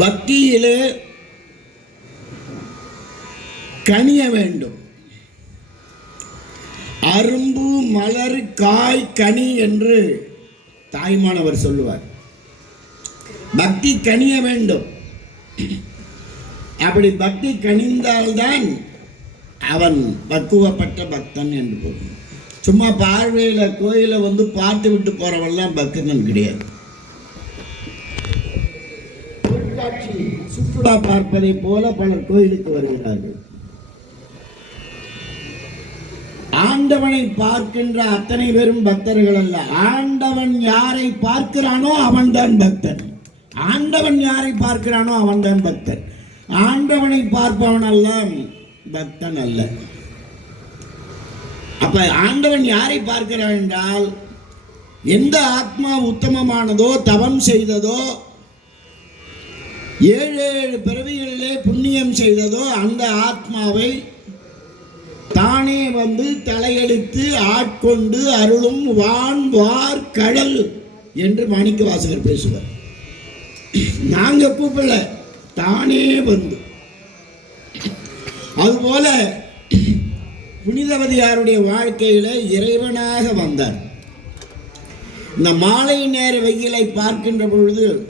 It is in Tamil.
பக்தியிலே கனிய வேண்டும். அரும்பு மலர் காய் கனி என்று தாய்மானவர் சொல்லுவார். பக்தி கனிய வேண்டும். அப்படி பக்தி கனிந்தால்தான் அவன் பக்குவப்பட்ட பக்தன் என்று பொருள். சும்மா பார்வையில் கோயிலை வந்து பார்த்து விட்டு போறவெல்லாம் பக்தன் கிடையாது. சுற்றுலா பார்ப்பதை போல பலர் கோயிலுக்கு வருகிறார்கள். ஆண்டவனை பார்க்கின்ற அத்தனை பேரும் பக்தர்கள் அல்ல. ஆண்டவன் யாரை பார்க்கிறானோ அவன்தான் பக்தன். ஆண்டவன் யாரை பார்க்கிறானோ அவன்தான் பக்தன். ஆண்டவனை பார்ப்பவன் எல்லாம் பக்தன் அல்ல. அப்ப ஆண்டவன் யாரை பார்க்கிறான் என்றால், எந்த ஆத்மா உத்தமமானதோ தவம் செய்ததோ 7 பிறவிகளிலே புண்ணியம் செய்ததோ அந்த ஆத்மாவை தானே வந்து தலையெடுத்து ஆட்கொண்டு அருளும் வான் வார் கடல் என்று மாணிக்க வாசகர் பேசுவார். நாங்க கூப்பிடல, தானே வந்து. அதுபோல புனிதவதியாருடைய வாழ்க்கையில இறைவனாக வந்தார். இந்த மாலை நேர வெயிலை பார்க்கின்ற பொழுது